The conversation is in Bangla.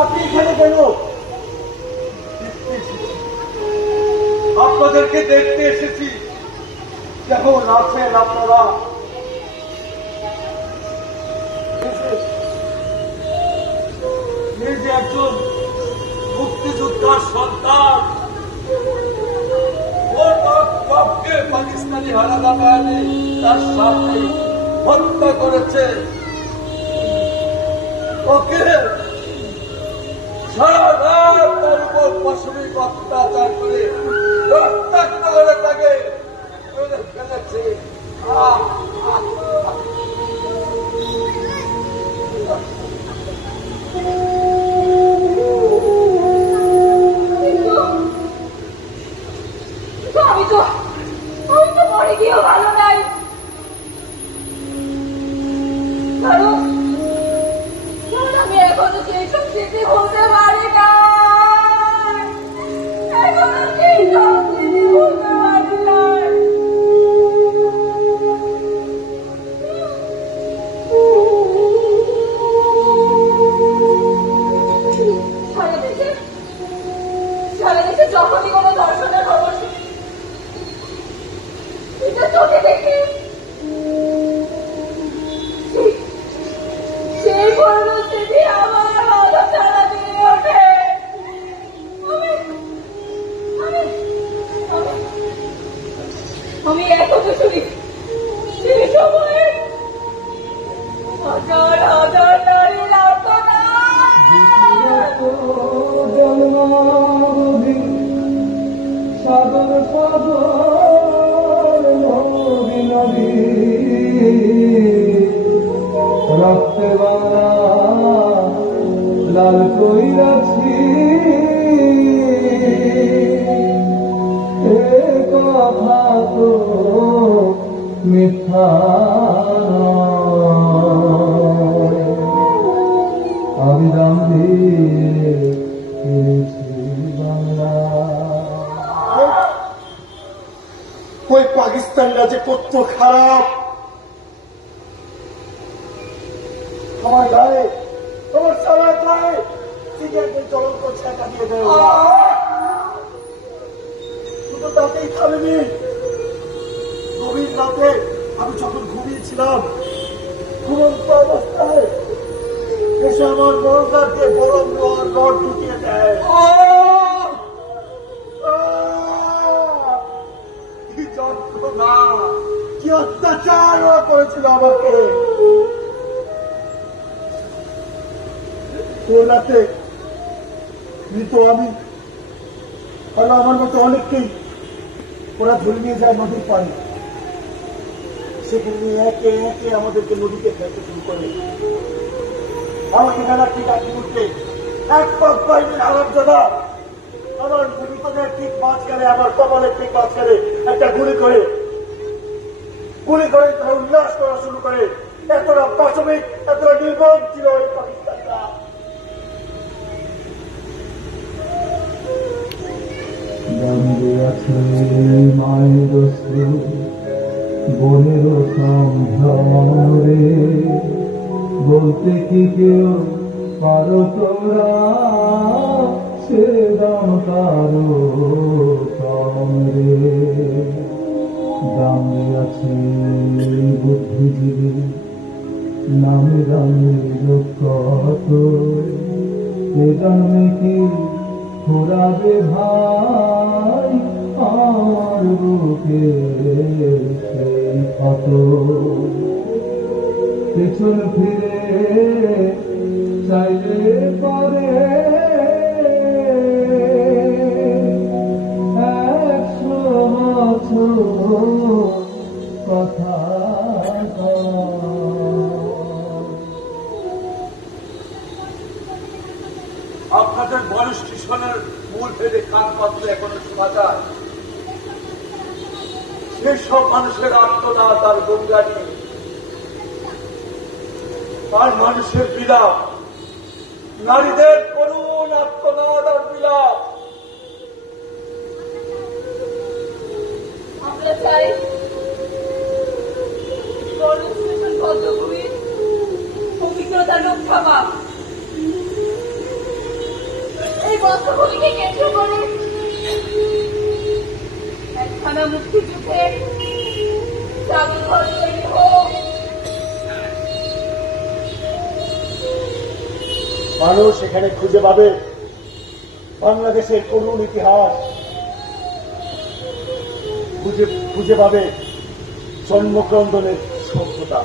আপনি এখানে কেন? আপনাদেরকে দেখতে এসেছি, কেমন আছেন আপনারা? নিজে একজন মুক্তিযোদ্ধার সন্তান, ওর বাপকে পাকিস্তানি হানাদার বাহিনী তার সামনে হত্যা করেছে। ওকে সারা রাত তার উপর পাশবিক অত্যাচার করে রক্তাক্ত করে তাকে মেরে ফেলেছে। আমি তো মরে গিয়েও ভালো নাই, কারণ আমি এখনো সেই সব স্মৃতি ভুলতে পারি না। এখনো সেই সব স্মৃতি ভুলতে পারি না। সারা দেশে যখনই কোনো ধর্ষণের খবর শুনি, এটা চোখে দেখি, সেই পুরনো স্মৃতি আমার মাথা চালা দিয়ে ওঠে। আমি এখনো শুনি সেই সময়ে হাজার হাজার নারীর আর্তনাদ। সাগর সাগর নদী নদী রক্তে বাংলা লাল কইরাছি, এ কথা তো মিথ্যা আমি দাম দিয়ে বাংলা। ওই পাকিস্তানরা যে কত খারাপ! আমার গায়ে, আমার সারা গায়ে সিগারেটের জ্বলন্ত ছেঁকা দিয়ে দেয়। শুধু তাতেই থামেনি, গভীর রাতে আমি যখন ঘুমিয়েছিলাম, ঘুমন্ত অবস্থায় এসে আমার মরদাকে গরম লোহার রড ঢুকিয়ে দেয়। কি যন্ত্রণা, কি অত্যাচার ওরা করেছিল আমাকে। ও রাতে মৃত আমি আর আমার মতো অনেককেই ওরা ধরে নিয়ে যায় নদীর পানি। সেখানে একে একে আমাদেরকে নদীতে ফেলতে শুরু করে। আমাকে জানা ঠিক আছে উঠতে এক পথ পাইনি আরাম দাদা। আমার মৃতদের ঠিক মাঝখানে, আমার কপালের ঠিক মাঝখানে একটা গুলি করে তারা উল্লাস করা শুরু করে। এতটা পাশবিক, এতটা নির্মম ছিল এই পাকিস্তানরা। আছে মায়ের বোনের সন্ধানে, বলতে কি কেউ পারো তোরা, সে দাম কারো রে। দামে আছে বুদ্ধিজীবী, নামে দামে কত, এ দামে কি ঘোরাবে ভাই আর বুকে সেই ক্ষত। পেছন ফিরে চাইলে পরে 100 বছর কথা। আপনাদের বয়স স্টেশনের মূল ফেলে কান পাত্র এখনো শোনা যায়। সেসব মানুষের আত্মনাদ আর গঙ্গানি আর মানুষের বিলাপ, নারীদের করুণ আত্মনাদ আর বিলাপ। আমরা চাই পদ্মভূমির অভিজ্ঞতা রক্ষা পাক। বস্ত্রভূমিকে কেন্দ্র করে একখানা মুক্তিযুদ্ধে জাদুঘর তৈরি হোক। মানুষ এখানে খুঁজে পাবে বাংলাদেশের করুণ ইতিহাস, খুঁজে পাবে জন্মক্রন্দনের সভ্যতা।